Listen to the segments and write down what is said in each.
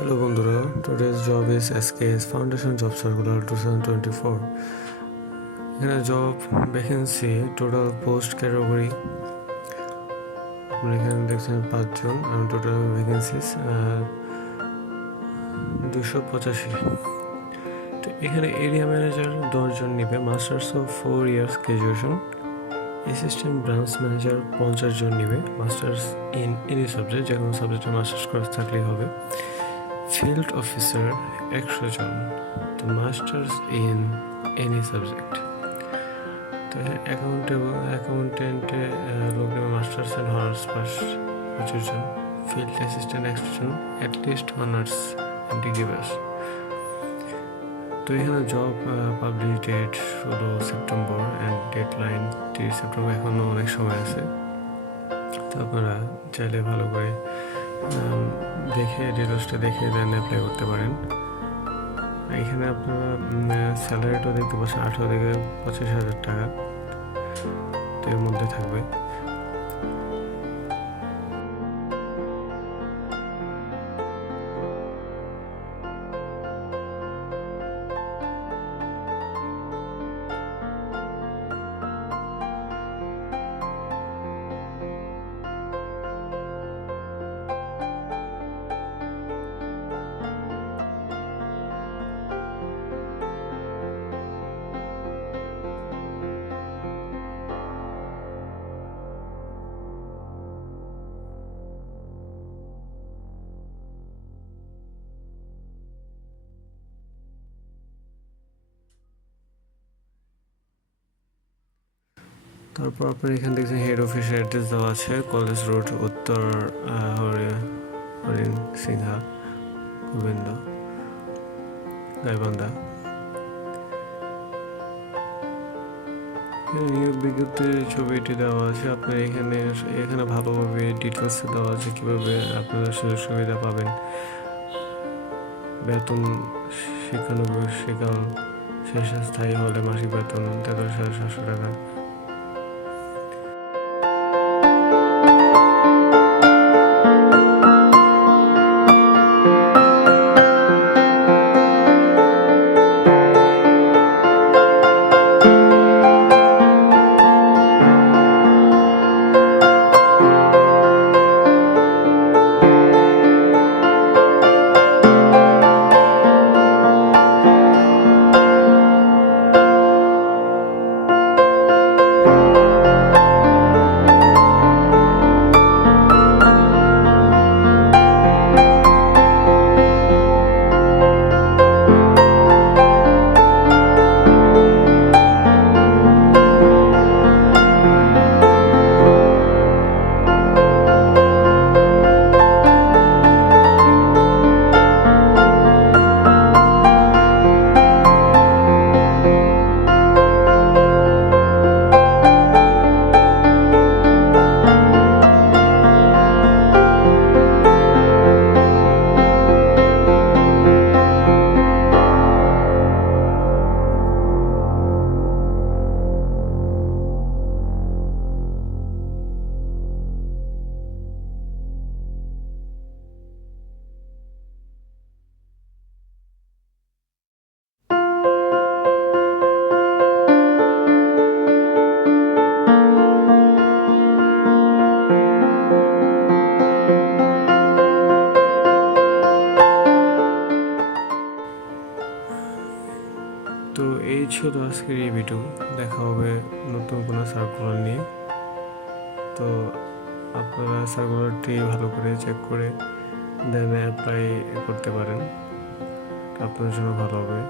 Hello বন্ধুরা, today's job is SKS Foundation Job Circular 2024. এখানে job vacancy total post category আপনারা এখানে দেখছেন 5 জন আর টোটাল ভ্যাকেন্সিস 285। তো এখানে এরিয়া ম্যানেজার 10 জন নিবে, masters of 4 years graduation. Assistant branch manager 50 জন নিবে, মাস্টার্স ইন এনি সাবজেক্ট, যে কোনো সাবজেক্টে মাস্টার্স কোর্স থাকলেই হবে। ফিল্ড অফিসার 100 জন, তো মাস্টার্স ইন এনি সাবজেক্ট। তো অ্যাকাউন্টেন্টে লোক নেবে মাস্টার্স অ্যান্ড অনার্স পাস 25 জন। ফিল্ড অ্যাসিস্ট্যান্ট 100 জন, অ্যাটলিস্ট অনার্স ডিগ্রি পাস। তো এখানে job publish date 16 September and deadline 30 September, এখনও অনেক সময় আছে। তো আপনারা চাইলে ভালো করে দেখে ডিটেলসটা দেখে দেন অ্যাপ্লাই করতে পারেন। এখানে আপনারা স্যালারিটাও দেখতে পাচ্ছেন 18 থেকে 25,000 টাকা এর মধ্যে থাকবে। তারপর আপনার এখানে দেখছেন হেড অফিসের অ্যাড্রেস দেওয়া আছে, কলেজ রোড, উত্তর হরিণ সিংহা গোবিন্দ গাইবান্ধা। নিয়োগ বিজ্ঞপ্তির ছবিটি দেওয়া আছে। আপনার এখানে ভালোভাবে ডিটেলস দেওয়া আছে কীভাবে আপনারা সুযোগ সুবিধা পাবেন। বেতন শিক্ষানবিশিকাল শেষে স্থায়ী হলে মাসিক বেতন 13,700 টাকা। তো এই ছিল আজকের এই ভিডিও। দেখা হবে নতুন কোনো সার্কুলার নিয়ে। তো আপনারা সার্কুলারটি ভালো করে চেক করে দেন অ্যাপ্লাই করতে পারেন, আপনার জন্য ভালো হবে।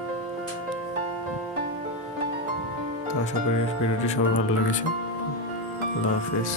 তো আশা করি ভিডিওটি সবার ভালো লেগেছে। আল্লাহ হাফিজ।